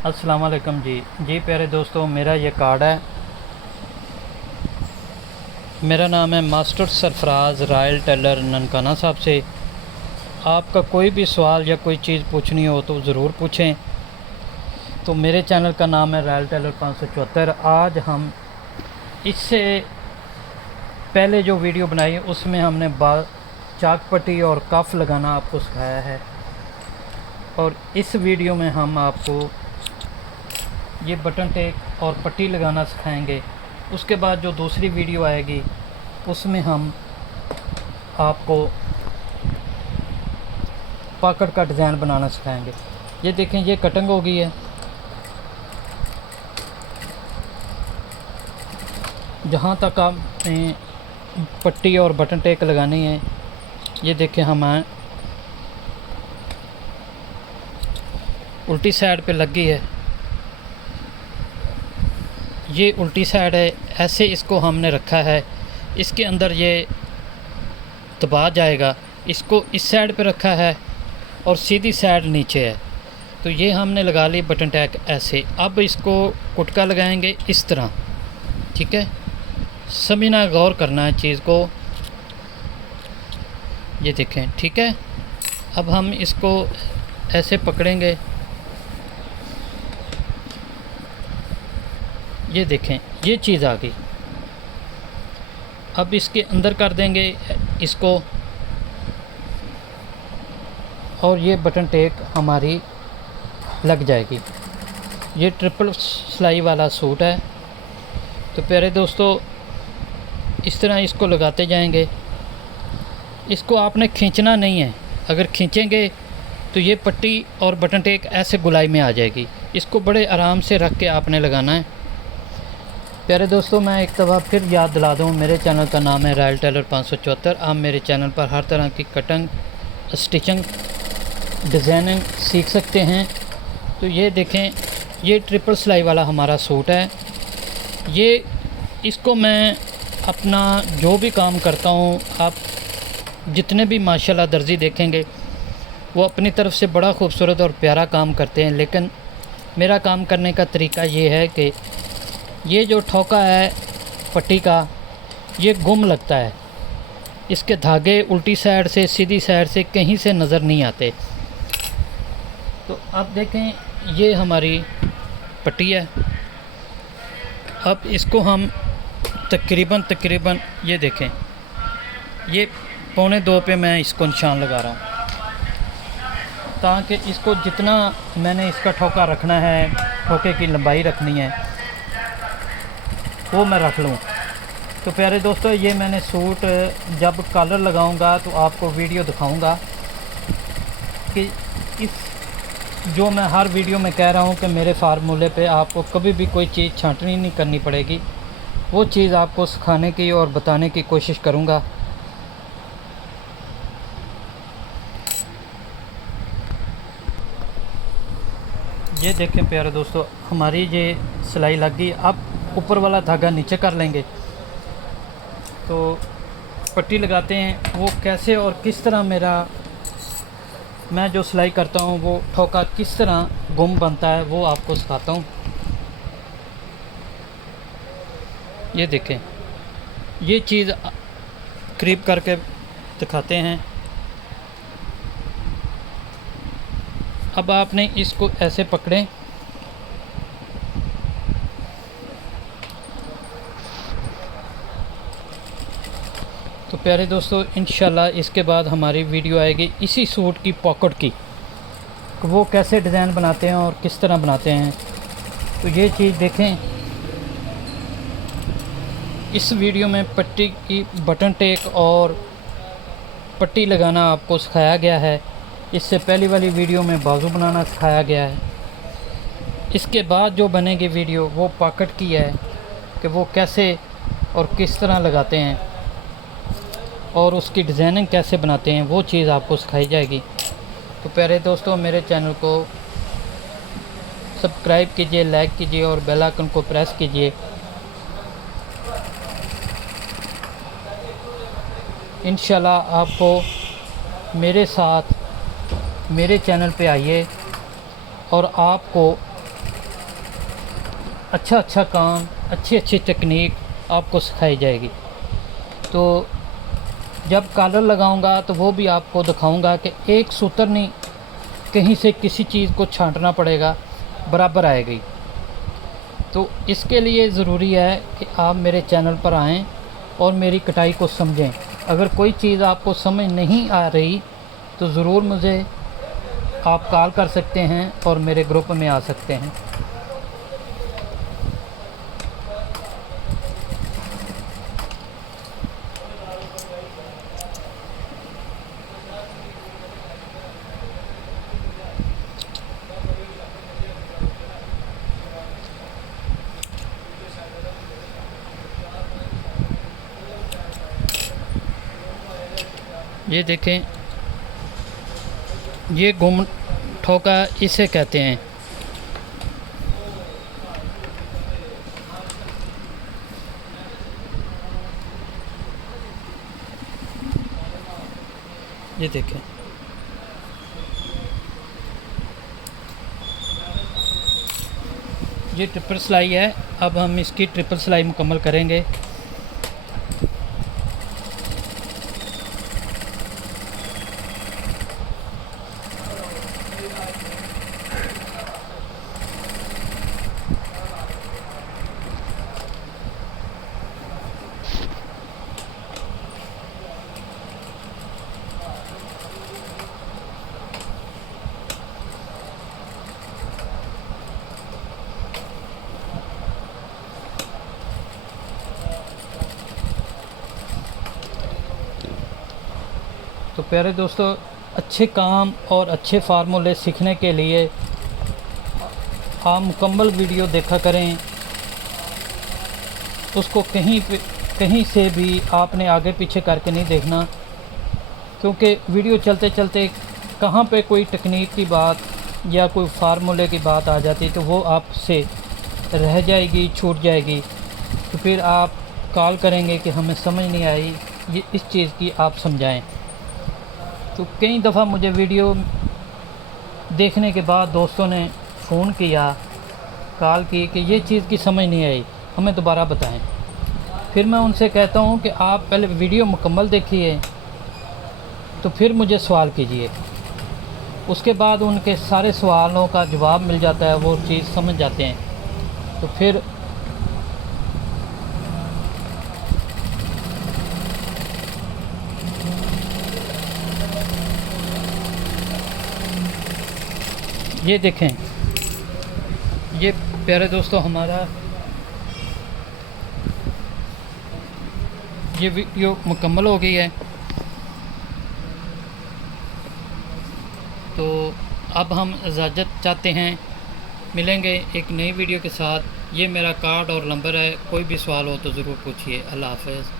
अस्सलाम वालेकुम जी प्यारे दोस्तों, मेरा ये कार्ड है। मेरा नाम है master Sarfaraz royal tailor Nankana Sahib से। आपका कोई भी सवाल या कोई चीज़ पूछनी हो तो ज़रूर पूछें। तो मेरे चैनल का नाम है रॉयल टेलर 574। आज हम इससे पहले जो वीडियो बनाई उसमें हमने चाक पट्टी और कफ लगाना आपको सिखाया है, और इस वीडियो में हम आपको ये बटन टेक और पट्टी लगाना सिखाएंगे। उसके बाद जो दूसरी वीडियो आएगी उसमें हम आपको पॉकेट का डिज़ाइन बनाना सिखाएंगे। ये देखें, ये कटिंग हो गई है। जहाँ तक आपने पट्टी और बटन टेक लगानी है, ये देखें हम उल्टी साइड पे लग गई है। ये उल्टी साइड है, ऐसे इसको हमने रखा है। इसके अंदर ये दबा जाएगा। इसको इस साइड पे रखा है और सीधी साइड नीचे है। तो ये हमने लगा ली बटन टैग ऐसे। अब इसको कुटका लगाएंगे इस तरह, ठीक है। समझना, गौर करना है चीज़ को। ये देखें, ठीक है। अब हम इसको ऐसे पकड़ेंगे। ये देखें, ये चीज़ आ गई। अब इसके अंदर कर देंगे इसको, और ये बटन टेक हमारी लग जाएगी। ये ट्रिपल सिलाई वाला सूट है। तो प्यारे दोस्तों, इस तरह इसको लगाते जाएंगे। इसको आपने खींचना नहीं है। अगर खींचेंगे तो ये पट्टी और बटन टेक ऐसे गुलाई में आ जाएगी। इसको बड़े आराम से रख के आपने लगाना है। प्यारे दोस्तों, मैं एक दफ़ा फिर याद दिला दूँ, मेरे चैनल का नाम है रॉयल टेलर 574। आप मेरे चैनल पर हर तरह की कटिंग, स्टिचिंग, डिज़ाइनिंग सीख सकते हैं। तो ये देखें, ये ट्रिपल सिलाई वाला हमारा सूट है। ये इसको मैं अपना जो भी काम करता हूँ, आप जितने भी माशाल्लाह दर्जी देखेंगे वो अपनी तरफ से बड़ा खूबसूरत और प्यारा काम करते हैं। लेकिन मेरा काम करने का तरीका ये है कि ये जो ठोका है पट्टी का, ये गुम लगता है। इसके धागे उल्टी साइड से सीधी साइड से कहीं से नज़र नहीं आते। तो अब देखें, ये हमारी पट्टी है। अब इसको हम तकरीबन ये देखें, ये 1:45 पे मैं इसको निशान लगा रहा हूँ, ताकि इसको जितना मैंने इसका ठोका रखना है, ठोके की लंबाई रखनी है, वो मैं रख लूँ। तो प्यारे दोस्तों, ये मैंने सूट जब कलर लगाऊंगा तो आपको वीडियो दिखाऊंगा कि इस जो मैं हर वीडियो में कह रहा हूँ कि मेरे फार्मूले पे आपको कभी भी कोई चीज़ छांटनी नहीं करनी पड़ेगी। वो चीज़ आपको सिखाने की और बताने की कोशिश करूँगा। ये देखें प्यारे दोस्तों, हमारी ये सिलाई लग गई। अब ऊपर वाला धागा नीचे कर लेंगे। तो पट्टी लगाते हैं वो कैसे और किस तरह, मैं जो सिलाई करता हूँ वो ठोका किस तरह गुम बनता है वो आपको सिखाता हूँ। ये देखें, ये चीज़ करीब करके दिखाते हैं। अब आपने इसको ऐसे पकड़ें। तो प्यारे दोस्तों, इंशाल्लाह इसके बाद हमारी वीडियो आएगी इसी सूट की पॉकेट की, वो कैसे डिज़ाइन बनाते हैं और किस तरह बनाते हैं। तो ये चीज़ देखें, इस वीडियो में पट्टी की बटन टेक और पट्टी लगाना आपको सिखाया गया है। इससे पहली वाली वीडियो में बाजू बनाना सिखाया गया है। इसके बाद जो बनेगी वीडियो वो पॉकेट की है कि वो कैसे और किस तरह लगाते हैं और उसकी डिज़ाइनिंग कैसे बनाते हैं, वो चीज़ आपको सिखाई जाएगी। तो प्यारे दोस्तों, मेरे चैनल को सब्सक्राइब कीजिए, लाइक कीजिए और बेल आइकन को प्रेस कीजिए। इंशाल्लाह आपको मेरे साथ मेरे चैनल पे आइए और आपको अच्छा अच्छा काम, अच्छी अच्छी टेक्निक आपको सिखाई जाएगी। तो जब कॉलर लगाऊंगा तो वो भी आपको दिखाऊंगा कि एक सूत्र नहीं, कहीं से किसी चीज़ को छांटना पड़ेगा, बराबर आएगी। तो इसके लिए ज़रूरी है कि आप मेरे चैनल पर आएँ और मेरी कटाई को समझें। अगर कोई चीज़ आपको समझ नहीं आ रही तो ज़रूर मुझे आप कॉल कर सकते हैं और मेरे ग्रुप में आ सकते हैं। ये देखें, ये गुम ठोका इसे कहते हैं। ये देखें, ये ट्रिपल सिलाई है। अब हम इसकी ट्रिपल सिलाई मुकम्मल करेंगे। तो प्यारे दोस्तों, अच्छे काम और अच्छे फार्मूले सीखने के लिए आप मुकम्मल वीडियो देखा करें। उसको कहीं से भी आपने आगे पीछे करके नहीं देखना, क्योंकि वीडियो चलते चलते कहाँ पे कोई टेक्निक की बात या कोई फार्मूले की बात आ जाती तो वो आपसे रह जाएगी, छूट जाएगी। तो फिर आप कॉल करेंगे कि हमें समझ नहीं आई, ये इस चीज़ की आप समझाएं। तो कई दफ़ा मुझे वीडियो देखने के बाद दोस्तों ने फ़ोन किया, कॉल की कि ये चीज़ की समझ नहीं आई, हमें दोबारा बताएं। फिर मैं उनसे कहता हूँ कि आप पहले वीडियो मुकम्मल देखिए, तो फिर मुझे सवाल कीजिए। उसके बाद उनके सारे सवालों का जवाब मिल जाता है, वो चीज़ समझ जाते हैं। तो फिर ये देखें, ये प्यारे दोस्तों हमारा ये वीडियो मुकम्मल हो गई है। तो अब हम इजाज़त चाहते हैं, मिलेंगे एक नई वीडियो के साथ। ये मेरा कार्ड और नंबर है, कोई भी सवाल हो तो ज़रूर पूछिए। अल्लाह हाफ़िज़।